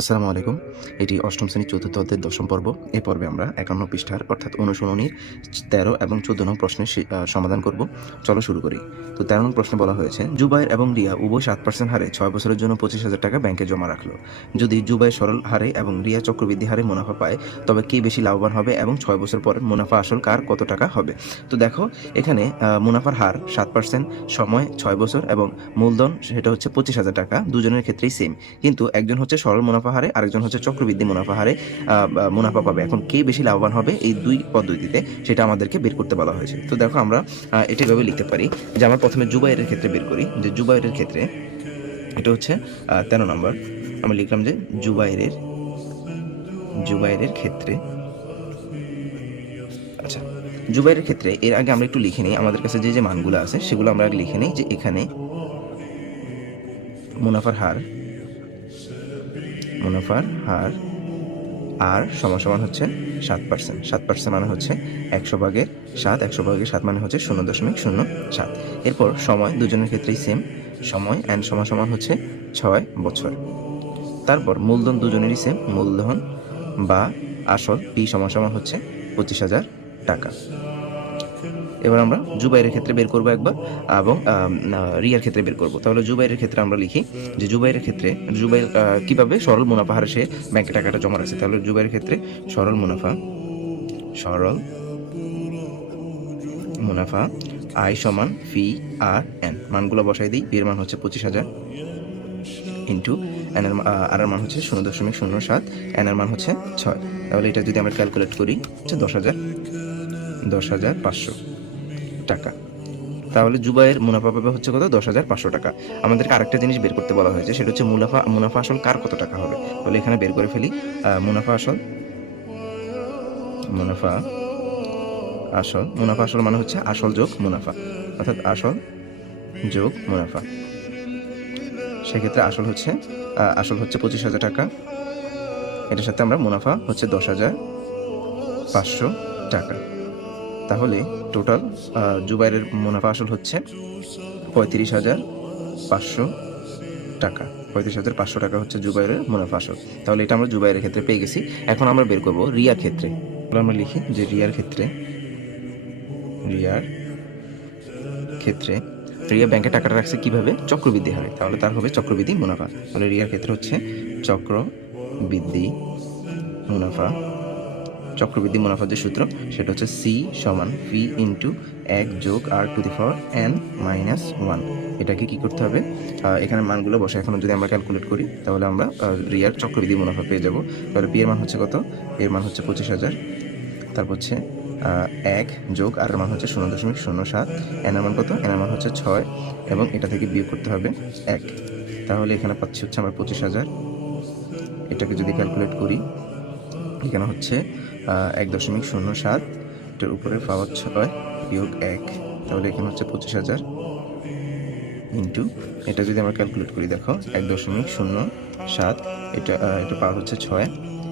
আসসালামু আলাইকুম। এটি অষ্টম শ্রেণীর চতুর্থ অধ্যায়ের ১০ম পর্ব। এই পর্বে আমরা ৫১ পৃষ্ঠার অর্থাৎ অনুশীলনীর ১৩ এবং ১৪ নং প্রশ্নের সমাধান করব। চলো শুরু করি। তো ১৩ নং প্রশ্নে বলা হয়েছে, জুবায়ের এবং রিয়া উভয় ৭% হারে ৬ বছরের জন্য ২৫,০০০ টাকা ব্যাংকে জমা রাখলো। যদি জুবায়ের সরল হারে এবং রিয়া চক্রবৃদ্ধি হারে মুনাফা পায়, তবে কে বেশি লাভবান হবে এবং ৬ বছর পর মুনাফা আসল কার কত টাকা হবে? তো দেখো এখানে মুনাফার হার ৭%, সময় ৬ বছর এবং মূলধন সেটা হচ্ছে ২৫,০০০ টাকা। দুজনের ক্ষেত্রেই সেম। কিন্তু একজন হচ্ছে সরল মুনাফা হারে, আরেকজন হচ্ছে চক্রবৃদ্ধি মুনাফা হারে মুনাফা পাবে। এখন কে বেশি লাভবান হবে এই ২ পদ্ধতিতে সেটা আমাদেরকে বের করতে বলা হয়েছে। তো দেখো আমরা এটা এভাবে লিখতে পারি যে আমরা প্রথমে জুবায়েরের ক্ষেত্রে বের করি। যে জুবায়েরের ক্ষেত্রে এটা হচ্ছে ১৩ নম্বর। আমরা লিখলাম যে জুবায়েরের ক্ষেত্রে, আচ্ছা, জুবায়েরের ক্ষেত্রে এর আগে আমরা একটু লিখে নিই। আমাদের কাছে যে মানগুলো আছে সেগুলো আমরা আগে লিখে নিই। যে এখানে মুনাফার হার আর সমান হচ্ছে 7%। 7% মানে হচ্ছে ১০০ ভাগের ৭, ১০০ ভাগের ৭ মানে হচ্ছে ০.০৭। এরপর সময় দুজনের ক্ষেত্রেই সেম। সময় n সমান হচ্ছে ৬ বছর। তারপর মূলধন দুজনেরই সেম। মূলধন বা আসল P সমান হচ্ছে ২৫,০০০ টাকা। এবার আমরা জুবাইরের ক্ষেত্রে বের করব একবার এবং রিয়ার ক্ষেত্রে বের করব। তাহলে জুবাইরের ক্ষেত্রে আমরা লিখি যে জুবাইরের ক্ষেত্রে জুবাইর কিভাবে সরল মুনাফা হারে সে ব্যাংকে টাকাটা জমা রাখছে। তাহলে জুবাইরের ক্ষেত্রে সরল মুনাফা আই সমান ফি আর এন, মানগুলো বসাই দিই। পি এর মান হচ্ছে ২৫,০০০ ইন্টু এন এর আর এর মান হচ্ছে ০.০৭, এন এর মান হচ্ছে ৬। তাহলে এটা যদি আমরা ক্যালকুলেট করি হচ্ছে ১০,৫০০ টাকা। তাহলে জুবাইয়ের মুনাফা পাবে হচ্ছে কত? ১০,৫০০ টাকা। আমাদেরকে আরেকটা জিনিস বের করতে বলা হয়েছে, সেটা হচ্ছে মুনাফা আসল কার কত টাকা হবে। তাহলে এখানে বের করে ফেলি। মুনাফা আসল মানে হচ্ছে আসল যোগ মুনাফা, অর্থাৎ আসল যোগ মুনাফা। সেক্ষেত্রে আসল হচ্ছে ২৫,০০০ টাকা। এটার সাথে আমরা মুনাফা হচ্ছে ১০,৫০০ টাকা। তাহলে টোটাল জুবাইরের মুনাফা আসল হচ্ছে ৩৫,৫০০ টাকা। ৩৫,৫০০ টাকা হচ্ছে জুবাইরের মুনাফা আসল। তাহলে এটা আমরা জুবাইরের ক্ষেত্রে পেয়ে গেছি। এখন আমরা বের করব রিয়ার ক্ষেত্রে। আমরা লিখি যে রিয়ার ক্ষেত্রে রিয়া ব্যাংকে টাকাটা রাখছে কিভাবে? চক্রবৃদ্ধি হারে। তাহলে তার হবে চক্রবৃদ্ধি মুনাফা। তাহলে রিয়ার ক্ষেত্রে হচ্ছে চক্রবৃদ্ধি মুনাফার যে সূত্র সেটা হচ্ছে সি সমান ফি ইন্টু ১ যোগ R to the power n minus 1। এটাকে কি করতে হবে? এখানে মানগুলো বসে এখন যদি আমরা ক্যালকুলেট করি তাহলে আমরা রিয়ার চক্রবৃদ্ধি মুনাফা পেয়ে যাব। তাহলে পি এর মান হচ্ছে কত? পি এর মান হচ্ছে ২৫,০০০। তারপর হচ্ছে ১ যোগ আর এর মান হচ্ছে ০.০৭, এন এর মান কত? এন এর মান হচ্ছে ৬ এবং এটা থেকে বিয়োগ করতে হবে ১। তাহলে এখানে পাচ্ছি হচ্ছে আমরা ২৫,০০০। এটাকে যদি ক্যালকুলেট করি এখানে হচ্ছে ১.০৭, এটার উপরে পাওয়ার ৬ বিয়োগ ১, তাহলে এখানে হচ্ছে ২৫,০০০ ইন্টু এটা যদি আমরা ক্যালকুলেট করি, দেখো ১.০৭, এটা পাওয়ার হচ্ছে ৬,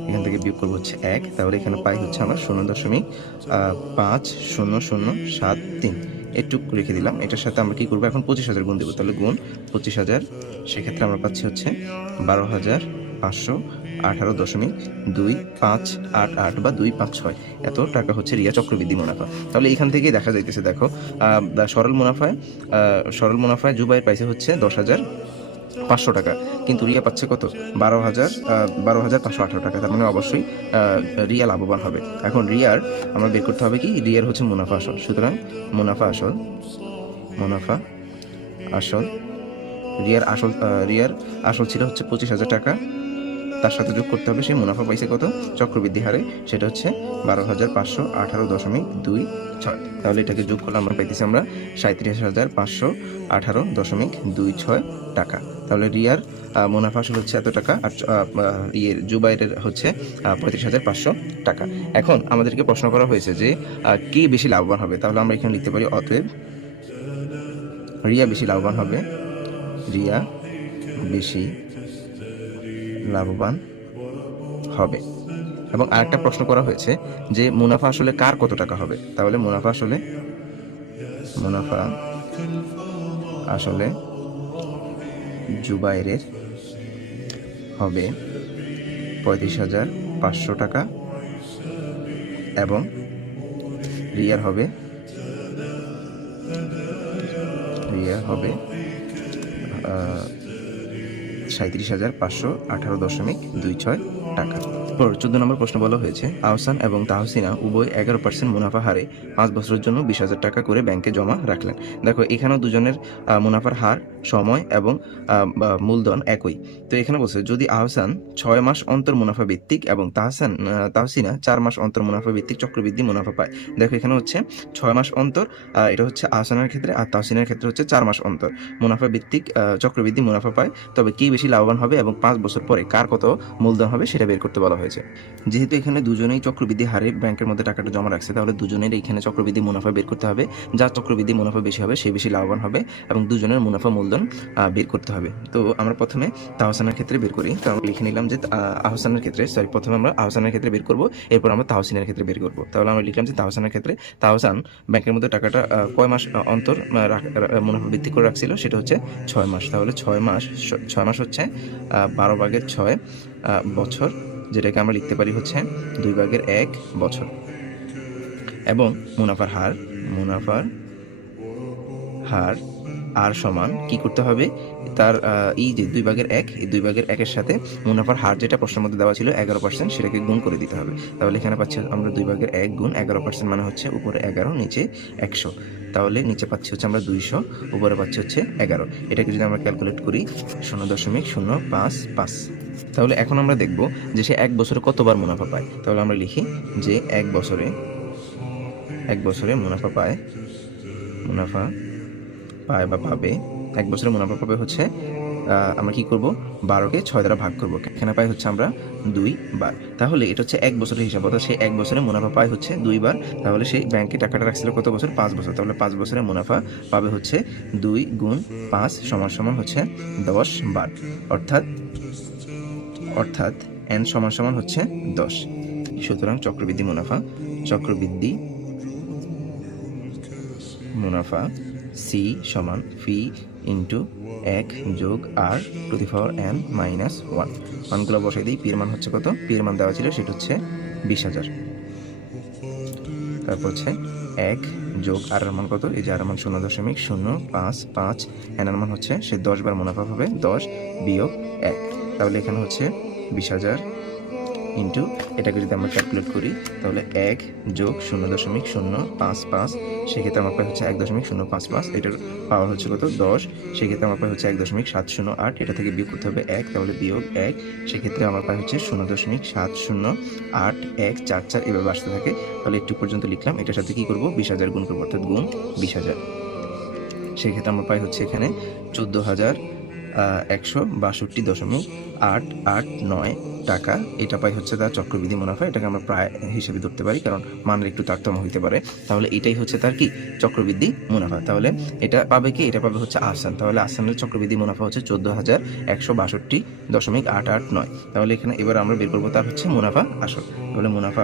এখান থেকে বিয়োগ করবো হচ্ছে ১, তাহলে এখানে পাই হচ্ছে আমরা ০.৫০০৭৩। এটুকু রেখে দিলাম। এটার সাথে আমরা কি করবো এখন? ২৫,০০০ গুণ দেবো। তাহলে গুণ ২৫,০০০, সেক্ষেত্রে আমরা পাচ্ছি হচ্ছে ১২,৫১৮.২৫৮৮ বা ২৫৬ এত টাকা হচ্ছে রিয়া চক্রবৃদ্ধি মুনাফা। তাহলে এখান থেকেই দেখা যাইতেছে, দেখো সরল মুনাফায় জুবাইর পাইছে হচ্ছে ১০,৫০০ টাকা, কিন্তু রিয়া পাচ্ছে কত? ১২,৫১৮ টাকা। তার মানে অবশ্যই রিয়া লাভবান হবে। এখন রিয়ার আমরা বের করতে হবে কি? রিয়ার হচ্ছে মুনাফা আসল। সুতরাং মুনাফা আসল রিয়ার আসল ছিল হচ্ছে ২৫,০০০ টাকা। তার সাথে যোগ করতে হবে সে মুনাফা পাইছে কত চক্রবৃদ্ধি হারে, সেটা হচ্ছে ১২,৫১৮.২৬। তাহলে এটাকে যোগ করলে আমরা পাইতেছি আমরা ৩৭,৫১৮.২৬ টাকা। তাহলে রিয়ার মুনাফা আসল হচ্ছে এত টাকা, আর জুবাইরের হচ্ছে ৩৫,৫০০ টাকা। এখন আমাদেরকে প্রশ্ন করা হয়েছে যে কে বেশি লাভবান হবে। তাহলে আমরা এখানে লিখতে পারি অতএব রিয়া বেশি লাভবান হবে। এবং আরেকটা প্রশ্ন করা হয়েছে যে মুনাফা আসলে কার কত টাকা হবে। তাহলে মুনাফা আসলে জুবাইরের হবে 35,500 টাকা এবং রিয়ার হবে 37,518.26 টাকা। 14 নম্বর প্রশ্ন বলা হয়েছে, আহসান এবং তাহসিনা উভয় 11% মুনাফা হারে 5 বছরের জন্য 20,000 টাকা করে ব্যাংকে জমা রাখলেন। দেখো এখানেও দুজনের মুনাফার হার, সময় এবং মূলধন একই। তো এখানে বলছে যদি আহসান 6 মাস অন্তর মুনাফা ভিত্তিক এবং তাহসিনা 4 মাস অন্তর মুনাফা ভিত্তিক চক্রবৃদ্ধি মুনাফা পায়। দেখো এখানে হচ্ছে 6 মাস অন্তর, এটা হচ্ছে আহসানের ক্ষেত্রে, আর তাহসিনের ক্ষেত্রে হচ্ছে 4 মাস অন্তর মুনাফা ভিত্তিক চক্রবৃদ্ধি মুনাফা পায়। তবে কে বেশি লাভবান হবে এবং 5 বছর পরে কার কত মূলধন হবে সেটা বের করতে বলা হয়েছে। যেহেতু এখানে দুজনেই চক্রবৃদ্ধি হারে ব্যাংকের মধ্যে টাকাটা জমা রাখছে, তাহলে দুজনের এখানে চক্রবৃদ্ধি মুনাফা বের করতে হবে। যার চক্রবৃদ্ধি মুনাফা বেশি হবে সে বেশি লাভবান হবে এবং দুজনের মুনাফা মূলধন বের করতে হবে। তো আমরা প্রথমে তাহসানের ক্ষেত্রে বের করি। তো আমরা লিখে নিলাম যে প্রথমে আমরা আহসানের ক্ষেত্রে বের করব, এরপর আমরা তাহসিনের ক্ষেত্রে বের করব। তাহলে আমরা লিখলাম যে তাহসানের ক্ষেত্রে তাহসান ব্যাংকের মধ্যে টাকাটা কয় মাস অন্তর মুনাফা ভিত্তি করে রাখছিল, সেটা হচ্ছে 6 মাস। তাহলে 6 মাস হচ্ছে 12/6 বছর, যেটাকে আমরা লিখতে পারি হচ্ছে 2/1 বছর। এবং মুনাফার হার আর সমান কি করতে হবে, তার এই যে 2/1, এই 2/1 সাথে মুনাফার হার যেটা প্রশ্নের মধ্যে দেওয়া ছিল 11%, সেটাকে গুণ করে দিতে হবে। তাহলে এখানে পাচ্ছি আমরা 2/1 গুণ 11% মানে হচ্ছে উপরে 11 নিচে 100। তাহলে নিচে পাচ্ছি হচ্ছে আমরা 200, উপরে পাচ্ছি হচ্ছে 11। এটাকে যদি আমরা ক্যালকুলেট করি 0.055। তাহলে এখন আমরা দেখব যে সে 1 বছরে কতবার মুনাফা পায়। তাহলে আমরা লিখি যে 1 বছরে মুনাফা পায় বা পাবে 1 বছরে মুনাফা পাবে হচ্ছে, আমরা কি করব, 12কে 6 দ্বারা ভাগ করব। এখানে পাই হচ্ছে আমরা 2 বার। তাহলে এটা হচ্ছে 1 বছরের হিসাব, অর্থাৎ সে 1 বছরে মুনাফা পায় হচ্ছে 2 বার। তাহলে সেই ব্যাংকে টাকাটা রাখছিল কত বছর, 5 বছর। তাহলে 5 বছরে মুনাফা পাবে হচ্ছে 2 গুণ 5 সমান হচ্ছে 10 বার। অর্থাৎ n সমান হচ্ছে 10। সুতরাং চক্রবৃদ্ধি মুনাফা C সমান ফি ইন্টু 1 যোগ r two the power n minus 1। মানগুলো বসাই দিই। পি এর মান হচ্ছে কত, পি এর মান দেওয়া ছিল সেটা হচ্ছে 20,000। তারপর হচ্ছে 1 যোগ আর এর মান কত, এই যে আর এর মান 0.055, n এর মান হচ্ছে সে 10 বার মুনাফা পাবে, 10 বিয়োগ 1। তাহলে এখানে হচ্ছে 20,000 ইন্টু, এটাকে যদি আমরা ক্যালকুলেট করি তাহলে 1 যোগ 0.055, সেক্ষেত্রে আমার পাই হচ্ছে 1.055। এটার পাওয়ার হচ্ছে কত, 10, সেক্ষেত্রে আমার পাই হচ্ছে 1.708। এটা থেকে বিয়োগ করতে হবে 1, তাহলে বিয়োগ 1, সেক্ষেত্রে আমার পাই হচ্ছে 0.708,144 এভাবে আসতে থাকে। তাহলে একটু পর্যন্ত লিখলাম। এটার সাথে কি করব, 20,000 গুণ করবো, অর্থাৎ গুণ 20,000। সেক্ষেত্রে আমরা পাই হচ্ছে এখানে 14,162.889 টাকা। এটা পাই হচ্ছে তার চক্রবৃদ্ধি মুনাফা। এটাকে আমরা প্রায় হিসেবে ধরতে পারি, কারণ মানের একটু তারতম্য হইতে পারে। তাহলে এটাই হচ্ছে তার কি, চক্রবৃদ্ধি মুনাফা। তাহলে এটা পাবে কি, এটা পাবে হচ্ছে আহসান। তাহলে আহসানের চক্রবৃদ্ধি মুনাফা হচ্ছে 14,162.889। তাহলে এখানে এবার আমরা বের করবো তার হচ্ছে মুনাফা আসল। তাহলে মুনাফা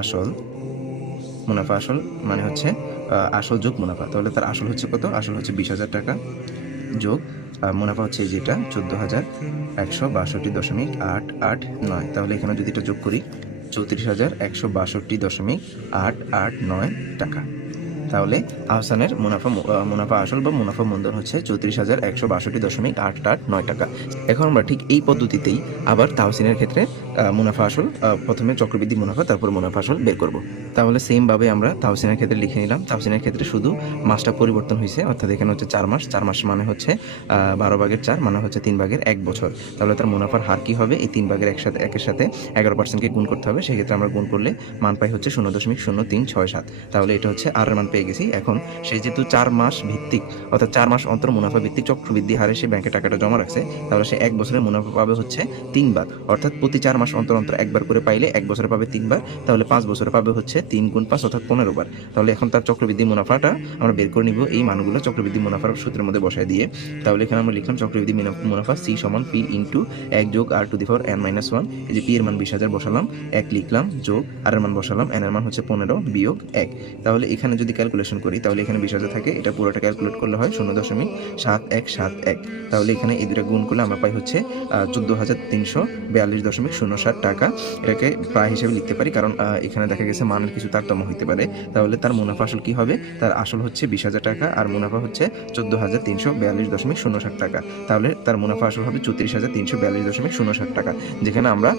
আসল মানে হচ্ছে আসল যোগ মুনাফা। তাহলে তার আসল হচ্ছে কত, আসল হচ্ছে 20,000 টাকা যোগ মুনাফা হচ্ছে যেটা 14,162.889। তাহলে এখানে যদি এটা যোগ করি 34,162.889 টাকা। তাহলে আহসানের মুনাফা আসল বা মুনাফা মূলধন হচ্ছে 34,162.889 টাকা। এখন আমরা ঠিক এই পদ্ধতিতেই আবার তাহসিনের ক্ষেত্রে মুনাফা আসল, প্রথমে চক্রবৃদ্ধি মুনাফা তারপর মুনাফা আসল বের করব। তাহলে সেম ভাবে আমরা তাহসিনের ক্ষেত্রে লিখে নিলাম। তাহসিনের ক্ষেত্রে শুধু মাসটা পরিবর্তন হয়েছে, অর্থাৎ এখানে হচ্ছে 4 মাস। 4 মাস মানে হচ্ছে 12/4 মানে হচ্ছে 3/1 বছর। তাহলে তার মুনাফার হার কি হবে, এই 3/1 সাথে 11%কে গুণ করতে হবে। সেক্ষেত্রে আমরা গুণ করলে মান পাই হচ্ছে 0.0367। তাহলে এটা হচ্ছে আর এর মান পেয়ে গেছি। এখন সে যেহেতু 4 মাস ভিত্তিক, অর্থাৎ 4 মাস অন্তর মুনাফা ভিত্তিক চক্রবৃদ্ধি হারে সে ব্যাংকে টাকাটা জমা রাখছে, তাহলে সে 1 বছরের মুনাফা পাবে হচ্ছে 3 বার। অর্থাৎ প্রতি 4 মাস অন্তর একবার করে পাইলে 1 বছরে পাবে 3 বার। তাহলে 5 বছরে পাবে হচ্ছে 3 গুণ 5 অর্থাৎ 15 বার। তাহলে এখন তার চক্রবৃদ্ধি মুনাফাটা আমরা বের করে নিব এই মানগুলো চক্রবৃদ্ধি মুনাফার সূত্রের মধ্যে বসায় দিয়ে। তাহলে এখানে আমরা লিখলাম চক্রবৃদ্ধি মুনাফা C সমান P ইন্টু 1 যোগ r two the power n minus 1। এই যে P এর মান 20,000 বসালাম, 1 লিখলাম, যোগ r এর মান বসালাম, n এর মান হচ্ছে 15 বিয়োগ 1। তাহলে এখানে যদি ক্যালকুলেশন করি তাহলে এখানে 20,000 থাকে, এটা পুরোটা ক্যালকুলেট করলে হয় 0.7171। তাহলে এখানে এই দুটো গুণ করলে আমরা পাই হচ্ছে 14,342.07 টাকা। এটাকে প্রায় হিসেবে লিখতে পারি, কারণ এখানে দেখা গেছে মানের কিছু তারতম্য হইতে পারে। তাহলে তার মুনাফা আসল কি হবে? তার আসল হচ্ছে 20,000 টাকা আর মুনাফা হচ্ছে 14,342.07 টাকা। তাহলে তার মুনাফা আসল হবে 34,342.07 টাকা। যেখানে আমরা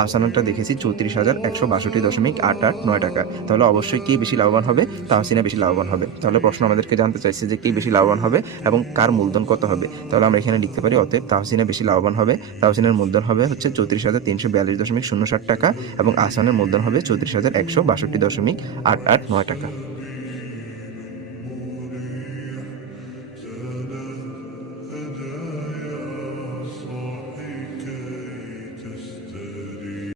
আহসানটা দেখেছি 34,162.889 টাকা। তাহলে অবশ্যই কে বেশি লাভবান হবে? তাহসিনা বেশি লাভবান হবে। তাহলে প্রশ্ন আমাদেরকে জানতে চাইছে যে কে বেশি লাভবান হবে এবং কার মূলধন কত হবে। তাহলে আমরা এখানে লিখতে পারি অতএব তাহসিনা বেশি লাভবান হবে। তাহসিনের মূলধন হবে হচ্ছে 34,342.07 টাকা এবং আহসানের মূলধন হবে 34,162.889 টাকা।